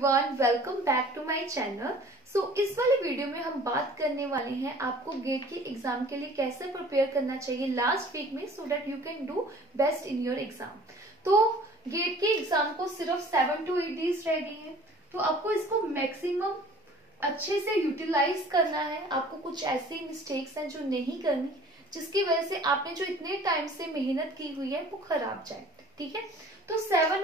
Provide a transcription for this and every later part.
Everyone, welcome back to my channel. इस वाले video में हम बात करने वाले हैं आपको गेट के एग्जाम के लिए कैसे प्रिपेयर करना चाहिए लास्ट वीक में, so that you can do best in your exam. तो गेट के एग्जाम को सिर्फ 7 to 8 डेज रह गए हैं, तो आपको इसको मैक्सिमम अच्छे से यूटिलाइज करना है। आपको कुछ ऐसे मिस्टेक्स हैं जो नहीं करनी, जिसकी वजह से आपने जो इतने टाइम से मेहनत की हुई है वो खराब जाए। ठीक है, तो 7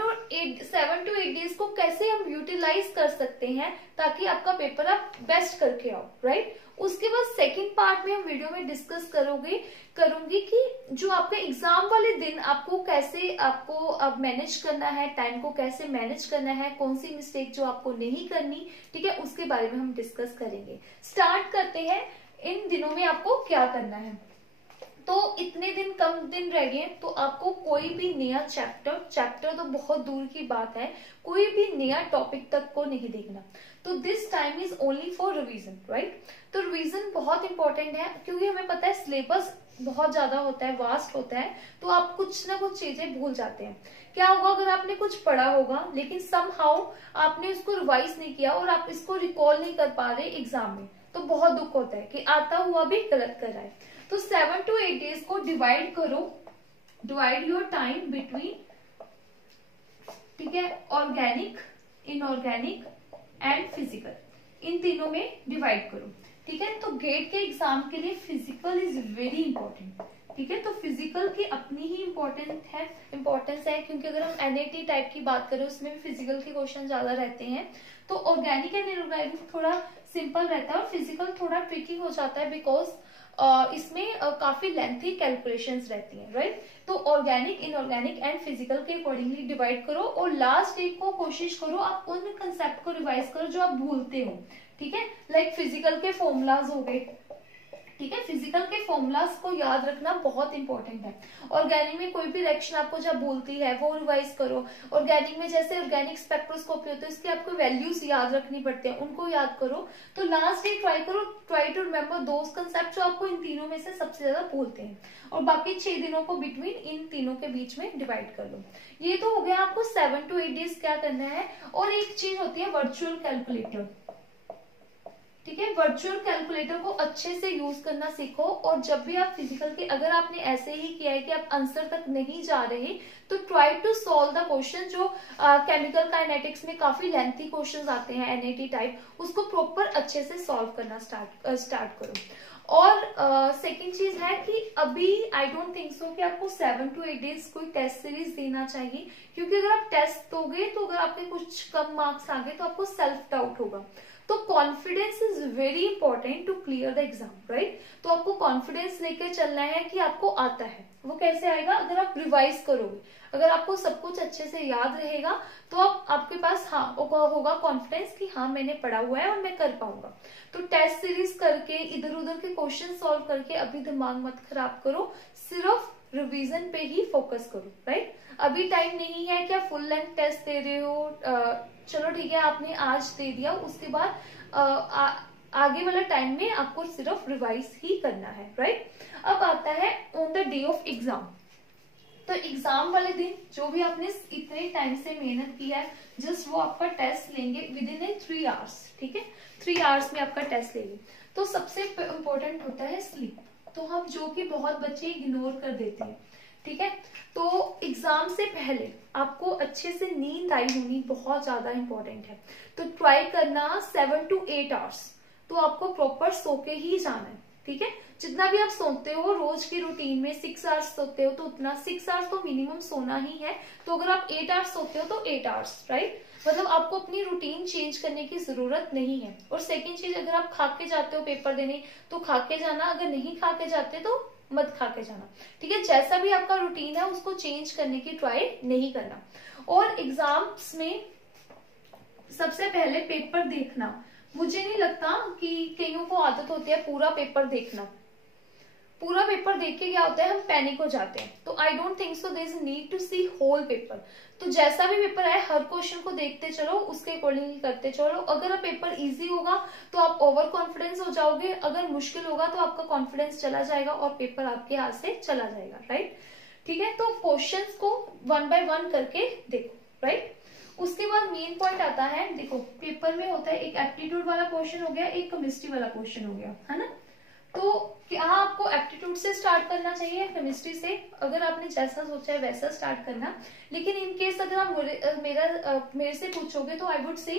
to 8 डेज को कैसे हम यूटिलाइज कर सकते हैं ताकि आपका पेपर आप बेस्ट करके आओ, राइट। उसके बाद सेकंड पार्ट में हम वीडियो में डिस्कस करूंगी कि जो आपके एग्जाम वाले दिन आपको कैसे अब मैनेज करना है, टाइम को कैसे मैनेज करना है, कौन सी मिस्टेक जो आपको नहीं करनी, ठीक है, उसके बारे में हम डिस्कस करेंगे। स्टार्ट करते हैं, इन दिनों में आपको क्या करना है। तो इतने दिन कम दिन रह गए, तो आपको कोई भी नया चैप्टर तो बहुत दूर की बात है, कोई भी नया टॉपिक तक को नहीं देखना। तो this time is only for revision, right. तो रिवीजन बहुत इंपॉर्टेंट है, क्योंकि हमें पता है सिलेबस बहुत ज्यादा होता है, वास्ट होता है, तो आप कुछ ना कुछ चीजें भूल जाते हैं। क्या होगा अगर आपने कुछ पढ़ा होगा लेकिन समहाउ आपने उसको रिवाइज नहीं किया और आप इसको रिकॉल नहीं कर पा रहे एग्जाम में, तो बहुत दुख होता है कि आता हुआ भी गलत कर रहा है। तो 7 to 8 डेज को डिवाइड करो, डिवाइड योर टाइम बिटवीन, ठीक है, ऑर्गेनिक, इनऑर्गेनिक एंड फिजिकल, इन तीनों में डिवाइड करो। ठीक है, तो गेट के एग्जाम के लिए फिजिकल इज वेरी इंपॉर्टेंट। ठीक है, तो फिजिकल की अपनी ही इम्पोर्टेंस है, क्योंकि अगर हम एनएटी टाइप की बात करें उसमें भी फिजिकल के क्वेश्चन ज्यादा रहते हैं। तो ऑर्गेनिक एंड इनऑर्गेनिक थोड़ा सिंपल रहता है और फिजिकल थोड़ा ट्रिकी हो जाता है, बिकॉज इसमें काफी लेंथी कैलकुलेशंस रहती हैं, राइट। तो ऑर्गेनिक, इनऑर्गेनिक एंड फिजिकल के अकॉर्डिंगली डिवाइड करो और लास्ट डे को कोशिश करो आप उन कंसेप्ट को रिवाइज करो जो आप भूलते हो। ठीक है, लाइक फिजिकल के फॉर्मूलाज हो गए, ठीक है, फिजिकल के फॉर्मूलाज को याद रखना बहुत इंपॉर्टेंट है। ऑर्गेनिक में कोई भी रिएक्शन आपको जब बोलती है वो रिवाइज करो। ऑर्गेनिक में जैसे ऑर्गेनिक स्पेक्ट्रोस्कोपी होती है, उसके आपको वैल्यूज याद रखनी पड़ते हैं, उनको याद करो। तो last day try to remember those concept जो आपको इन तीनों में से सबसे ज्यादा बोलते हैं, और बाकी 6 दिनों को बिटवीन इन तीनों के बीच में डिवाइड कर लो। ये तो हो गया आपको 7 to 8 डेज क्या करना है। और एक चीज होती है वर्चुअल कैलकुलेटर। ठीक है, वर्चुअल कैलकुलेटर को अच्छे से यूज करना सीखो। और जब भी आप फिजिकल के, अगर आपने ऐसे ही किया है कि आप आंसर तक नहीं जा रहे, तो try to solve the question जो केमिकल काइनेटिक्स में काफी लेंथी क्वेश्चंस आते हैं एनएटी टाइप, उसको प्रॉपर अच्छे से सॉल्व करना स्टार्ट करो। और सेकेंड चीज है कि अभी आई डोंट थिंक सो कि आपको 7 to 8 डेज कोई टेस्ट सीरीज देना चाहिए, क्योंकि अगर आप टेस्ट दोगे तो अगर आपके कुछ कम मार्क्स आ गए तो आपको सेल्फ डाउट होगा। तो confidence is very important to clear the exam, right. तो आपको कॉन्फिडेंस लेकर चलना है कि आपको आता है। वो कैसे आएगा? अगर आप रिवाइज करोगे, अगर आपको सब कुछ अच्छे से याद रहेगा, तो आपके पास होगा कॉन्फिडेंस कि हाँ मैंने पढ़ा हुआ है और मैं कर पाऊंगा। तो टेस्ट सीरीज करके, इधर उधर के क्वेश्चन सॉल्व करके अभी दिमाग मत खराब करो, सिर्फ रिवीजन पे ही फोकस करो, राइट। अभी टाइम नहीं है कि आप फुल लेंथ टेस्ट दे रहे हो, चलो ठीक है आपने आज दे दिया, उसके बाद आगे वाला टाइम में आपको सिर्फ रिवाइज ही करना है, राइट। अब आता है on the day of exam. तो एग्जाम वाले दिन जो भी आपने इतने टाइम से मेहनत की है, जस्ट वो आपका टेस्ट लेंगे विद इन 3 आवर्स। ठीक है, 3 आवर्स में आपका टेस्ट लेंगे। तो सबसे इम्पोर्टेंट होता है स्लीप, तो हम जो कि बहुत बच्चे इग्नोर कर देते हैं। ठीक है, तो एग्जाम से पहले आपको अच्छे से नींद आई होनी बहुत ज्यादा इंपॉर्टेंट है। तो ट्राई करना 7 to 8 आवर्स, तो आपको प्रॉपर सो के ही जाना है। ठीक है, जितना भी आप सोते हो रोज की रूटीन में 6 आवर्स सोते हो, तो उतना 6 आवर्स तो मिनिमम सोना ही है। तो अगर आप 8 आवर्स सोते हो तो 8 आवर्स, राइट। मतलब आपको अपनी रूटीन चेंज करने की जरूरत नहीं है। और सेकेंड चीज, अगर आप खा के जाते हो पेपर देने तो खा के जाना, अगर नहीं खा के जाते तो मत खा के जाना। ठीक है, जैसा भी आपका रूटीन है उसको चेंज करने की ट्राई नहीं करना। और एग्जाम्स में सबसे पहले पेपर देखना, मुझे नहीं लगता कि कईयों को आदत होती है पूरा पेपर देखना। पूरा पेपर देख के क्या होता है, हम पैनिक हो जाते हैं। तो I don't think so there is need to see whole paper. तो जैसा भी पेपर आए हर क्वेश्चन को देखते चलो, उसके अकॉर्डिंगली करते चलो। अगर पेपर इजी होगा तो आप ओवर कॉन्फिडेंस हो जाओगे, अगर मुश्किल होगा तो आपका कॉन्फिडेंस चला जाएगा और पेपर आपके हाथ से चला जाएगा, राइट। ठीक है, तो क्वेश्चंस को 1 by 1 करके देखो, राइट। उसके बाद मेन पॉइंट आता है, देखो पेपर में होता है एक एप्टीट्यूड वाला क्वेश्चन हो गया, एक केमिस्ट्री वाला क्वेश्चन हो गया, है ना। तो क्या आपको एप्टीट्यूड से स्टार्ट करना चाहिए, केमिस्ट्री से, अगर आपने जैसा सोचा है वैसा स्टार्ट करना। लेकिन इन केस अगर आप मेरे से पूछोगे तो आई वुड से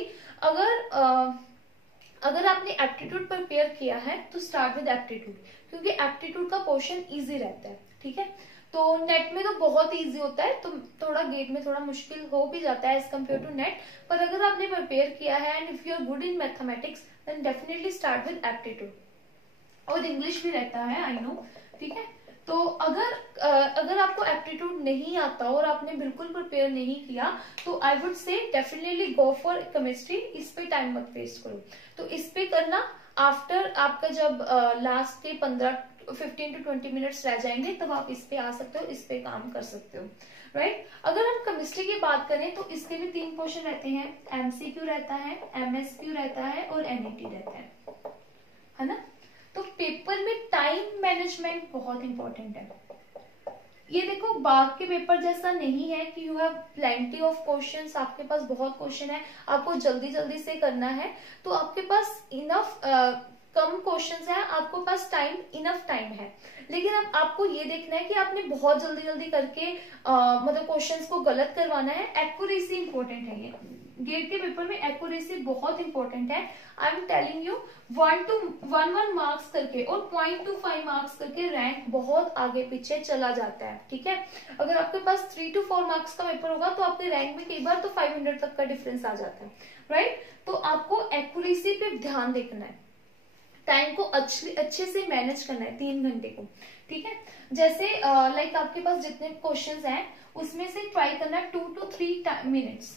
अगर आपने एप्टीट्यूड प्रिपेयर किया है तो स्टार्ट विद एप्टीट्यूड, क्योंकि एप्टीट्यूड का पोर्शन इजी रहता है, ठीक है। तो नेट में तो बहुत इजी होता है, तो थोड़ा गेट में थोड़ा मुश्किल हो भी जाता है एज कम्पेयर टू नेट, पर अगर आपने प्रिपेयर किया है and if you are good in mathematics then definitely start with aptitude. और इंग्लिश भी रहता है, आई नो, ठीक है। तो अगर आपको एप्टीट्यूड नहीं आता और आपने बिल्कुल प्रिपेयर नहीं किया तो I would say definitely go for chemistry. इस पे टाइम मत वेस्ट करो, तो इस पे करना आफ्टर आपका जब लास्ट के 15 to 20 मिनट्स रह जाएंगे तब आप इस पे आ सकते हो, इस पे काम कर सकते हो, राइट। अगर हम केमिस्ट्री की बात करें तो इसके भी 3 क्वेश्चन रहते हैं, एमसीक्यू रहता है, एमएसक्यू रहता है और एनईटी रहता है ना। तो पेपर में टाइम मैनेजमेंट बहुत इंपॉर्टेंट है। ये देखो बाग के पेपर जैसा नहीं है कि you have plenty of questions, आपके पास बहुत क्वेश्चन है, आपको जल्दी जल्दी से करना है, तो आपके पास इनफ कम क्वेश्चंस है, आपको पास इनफ टाइम है। लेकिन अब आपको ये देखना है कि आपने बहुत जल्दी जल्दी करके मतलब क्वेश्चंस को गलत करवाना है। एक्यूरेसी इंपॉर्टेंट है, ये गेट के पेपर में एक्यूरेसी बहुत इंपॉर्टेंट है। I am telling you 1 marks करके और 0.25 मार्क्स करके रैंक बहुत आगे पीछे चला जाता है, ठीक है। अगर आपके पास 3 to 4 मार्क्स का पेपर होगा तो आपके रैंक में कई बार तो 500 तक का डिफरेंस आ जाता है, राइट। तो आपको एक्यूरेसी पे ध्यान देखना है, टाइम को अच्छे से मैनेज करना है 3 घंटे को, ठीक है। जैसे लाइक आपके पास जितने क्वेश्चंस हैं उसमें से ट्राई करना 2 to 3 मिनट्स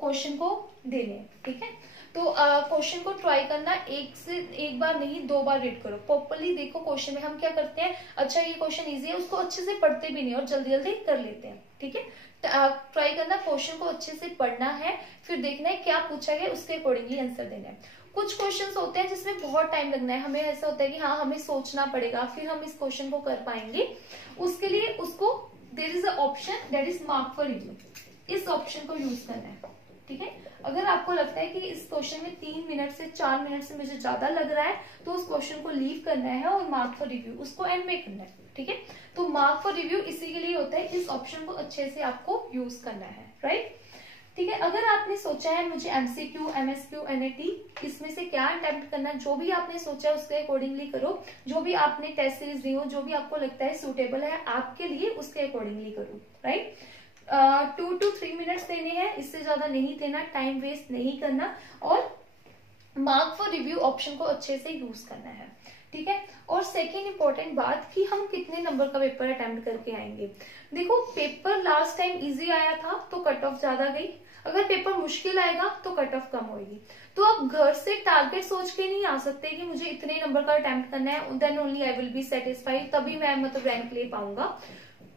क्वेश्चन को देने, ठीक है। तो क्वेश्चन को ट्राई करना एक बार नहीं 2 बार रीड करो, प्रॉपर्ली देखो क्वेश्चन में हम क्या करते हैं, अच्छा ये क्वेश्चन इजी है, उसको अच्छे से पढ़ते भी नहीं और जल्दी जल्दी कर लेते हैं, ठीक है। ट्राई करना क्वेश्चन को अच्छे से पढ़ना है, फिर देखना है क्या पूछा गया, उसके अकॉर्डिंगली आंसर देना है। कुछ क्वेश्चंस होते हैं जिसमें बहुत टाइम लगना है, हमें ऐसा होता है कि हाँ हमें सोचना पड़ेगा फिर हम इस क्वेश्चन को कर पाएंगे, उसके लिए उसको there is a option that is mark for review, इस ऑप्शन को यूज करना है, ठीक है। अगर आपको लगता है कि इस क्वेश्चन में 3 मिनट से 4 मिनट से मुझे ज्यादा लग रहा है तो उस क्वेश्चन को लीव करना है और मार्क फॉर रिव्यू उसको एंड में करना है, ठीक है। तो मार्क फॉर रिव्यू इसी के लिए होता है, इस ऑप्शन को अच्छे से आपको यूज करना है, राइट, ठीक है। अगर आपने सोचा है मुझे एमसीक्यू, एमएसक्यू, एनईटी इसमें से क्या अटेम्प्ट करना है, जो भी आपने सोचा है उसके अकॉर्डिंगली करो, जो भी आपने टेस्ट सीरीज दी हो, जो भी आपको लगता है सुटेबल है आपके लिए उसके अकॉर्डिंगली करो, राइट। 2 to 3 मिनट्स देने हैं, इससे ज्यादा नहीं देना, टाइम वेस्ट नहीं करना और मार्क फॉर रिव्यू ऑप्शन को अच्छे से यूज करना है, ठीक है। और सेकेंड इंपॉर्टेंट बात कि हम कितने नंबर का पेपर अटेम्प्ट करके आएंगे। देखो पेपर लास्ट टाइम इजी आया था तो कट ऑफ ज्यादा गई, अगर पेपर मुश्किल आएगा तो कट ऑफ कम होगी। तो आप घर से टारगेट सोच के नहीं आ सकते कि मुझे इतने नंबर का अटेम्प्ट करना है, then only I will be satisfied, तभी मैं मतलब रैंक ले पाऊंगा।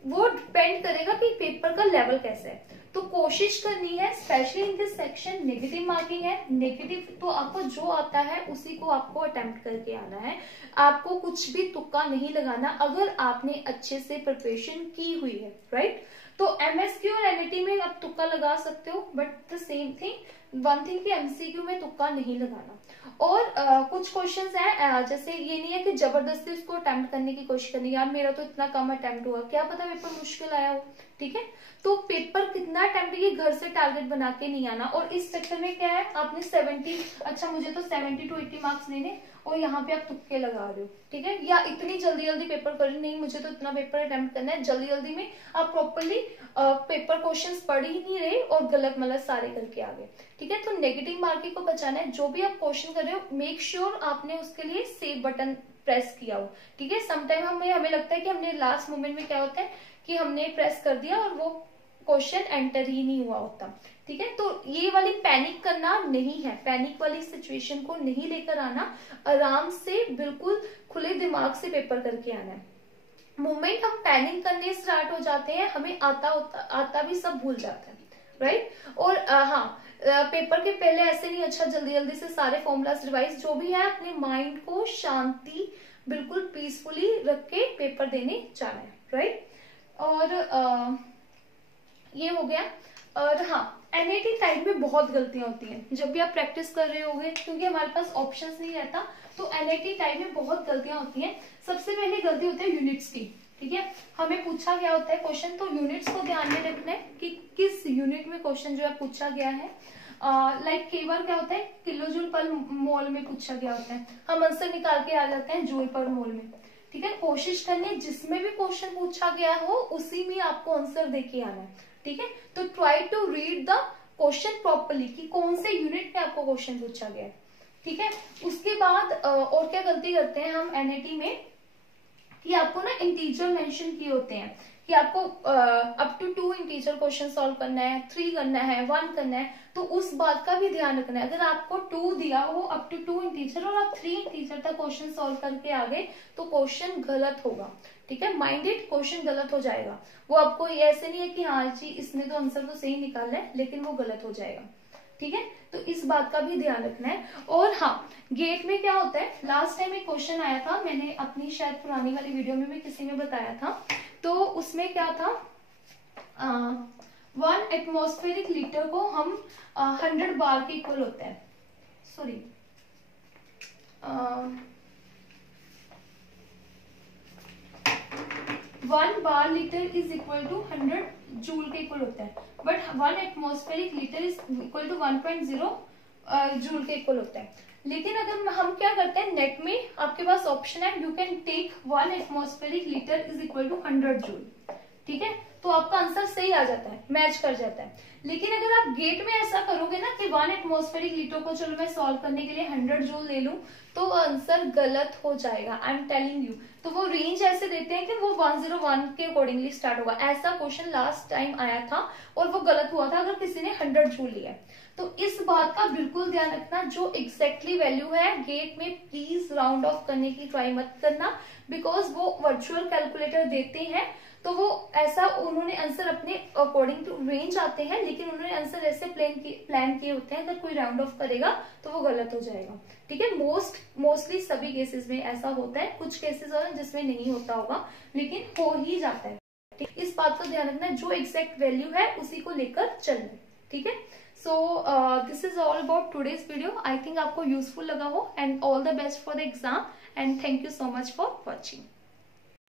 वो डिपेंड करेगा कि पेपर का लेवल कैसा है। तो कोशिश करनी है, specially in this section negative marking है, नेगेटिव तो आपको जो आता है उसी को आपको अटेम्प्ट करके आना है, आपको कुछ भी तुक्का नहीं लगाना अगर आपने अच्छे से प्रिपरेशन की हुई है, राइट। तो एमएसक्यू और एनईटी में आप तुक्का लगा सकते हो, but the same thing one thing कि एमसीक्यू में तुक्का नहीं लगाना। और कुछ क्वेश्चंस हैं जैसे ये नहीं है कि जबरदस्ती उसको अटेम्प्ट करने की कोशिश करनी, यार मेरा तो इतना कम अटेम्प्ट हुआ, क्या पता पेपर मुश्किल आया हो, ठीक है। तो पेपर कितना अटेम्प्ट, ये घर से टारगेट बना के नहीं आना। और इस चक्कर में क्या है, आपने 70 अच्छा मुझे तो 70 to 80 मार्क्स लेने और यहाँ पे आप तुक्के लगा रहे हो, ठीक है। या इतनी जल्दी जल्दी पेपर कर नहीं, मुझे तो इतना पेपर अटेम्प्ट करना है, जल्दी जल्दी में आप प्रॉपरली पेपर क्वेश्चंस पढ़ ही नहीं रहे और गलत मलत सारे करके आ गए, ठीक है। तो नेगेटिव मार्किंग को बचाना है, जो भी आप क्वेश्चन कर रहे हो मेक श्योर आपने उसके लिए सेव बटन प्रेस किया हो, ठीक है। समटाइम हमें लगता है कि हमने लास्ट मोमेंट में क्या होता है कि हमने प्रेस कर दिया और वो क्वेश्चन एंटर ही नहीं हुआ होता, ठीक है। तो ये वाली पैनिक करना नहीं है, पैनिक वाली सिचुएशन को नहीं लेकर आना, आराम से बिल्कुल खुले दिमाग से पेपर करके आना है। मोमेंट हम पैनिक करने स्टार्ट हो जाते हैं हमें आता भी सब भूल जाता है, राइट। और हाँ पेपर के पहले ऐसे नहीं, अच्छा जल्दी जल्दी से सारे फॉर्मूलाज रिवाइज जो भी है, अपने माइंड को शांति बिल्कुल पीसफुली रख के पेपर देने जाना है, राइट। और ये हो गया। और हाँ, एनएटी टाइप में बहुत गलतियां होती हैं जब भी आप प्रैक्टिस कर रहे होगे, क्योंकि हमारे पास ऑप्शंस नहीं रहता, तो एनएटी टाइप में बहुत गलतियां होती हैं। सबसे पहली गलती होती है यूनिट्स की। ठीक है, हमें पूछा गया होता है क्वेश्चन, तो यूनिट्स को ध्यान में रखना है कि किस यूनिट में क्वेश्चन जो है पूछा गया है। लाइक कई बार क्या होता है, किलो जूल पर मोल में पूछा गया होता है, हम आंसर निकाल के आ जाते हैं जूल पर मोल में। ठीक है, कोशिश करनी है जिसमें भी क्वेश्चन पूछा गया हो उसी में आपको आंसर देके आना है। ठीक है, तो try to read the question properly कि कौन से यूनिट में आपको क्वेश्चन पूछा गया है। ठीक है, उसके बाद और क्या गलती करते हैं हम एनएटी में, कि आपको ना इंटीजर मेंशन किए होते हैं कि आपको up to 2 integer question solve करना है, 3 करना है, 1 करना है, तो उस बात का भी ध्यान रखना है। अगर आपको 2 दिया हो अप टू 2 इंटीजर और आप 3 इंटीजर तक क्वेश्चन सॉल्व करके आ गए तो क्वेश्चन गलत होगा। ठीक है, माइंडेड क्वेश्चन गलत हो जाएगा। वो आपको ऐसे नहीं है कि हाँ जी इसने तो आंसर तो सही निकाला है, लेकिन वो गलत हो जाएगा। ठीक है, तो इस बात का भी ध्यान रखना है। और हाँ, गेट में क्या होता है, लास्ट टाइम एक क्वेश्चन आया था, मैंने अपनी शायद पुरानी वाली वीडियो में भी किसी में बताया था, तो उसमें क्या था, 1 एटमॉस्फेरिक लीटर को हम 100 बार के इक्वल होता है, sorry 1 bar litre is equal to 100 joule के इक्वल होता है, but 1 atmospheric litre is equal to 1.0 joule के इक्वल होता है। लेकिन अगर हम क्या करते हैं, नेट में आपके पास ऑप्शन है, you can take 1 atmospheric litre is equal to 100 joule. ठीक है, तो आपका आंसर सही आ जाता है, मैच कर जाता है। लेकिन अगर आप गेट में ऐसा करोगे ना कि 1 एटमॉस्फेरिक लीटर को चलो मैं सॉल्व करने के लिए 100 जूल ले लूं, तो आंसर गलत हो जाएगा, आई एम टेलिंग यू। तो वो रेंज ऐसे देते हैं कि वो 101 के अकॉर्डिंगली स्टार्ट होगा। ऐसा क्वेश्चन लास्ट टाइम आया था और वो गलत हुआ था अगर किसी ने 100 जूल लिया। तो इस बात का बिल्कुल ध्यान रखना, जो एग्जैक्टली वैल्यू है गेट में प्लीज राउंड ऑफ करने की ट्राई मत करना, बिकॉज वो वर्चुअल कैलकुलेटर देते हैं तो वो ऐसा उन्होंने आंसर अपने अकॉर्डिंग टू रेंज आते हैं, लेकिन उन्होंने आंसर ऐसे प्लान किए होते हैं, अगर कोई राउंड ऑफ करेगा तो वो गलत हो जाएगा। ठीक है, मोस्टली सभी केसेस में ऐसा होता है, कुछ केसेस और जिसमें नहीं होता होगा, लेकिन हो ही जाता है। ठीक, इस बात का ध्यान रखना, जो एग्जैक्ट वैल्यू है उसी को लेकर चलना। ठीक है, so this is all about today's video. I think आपको यूजफुल लगा हो, and all the best for the exam, and thank you so much for watching.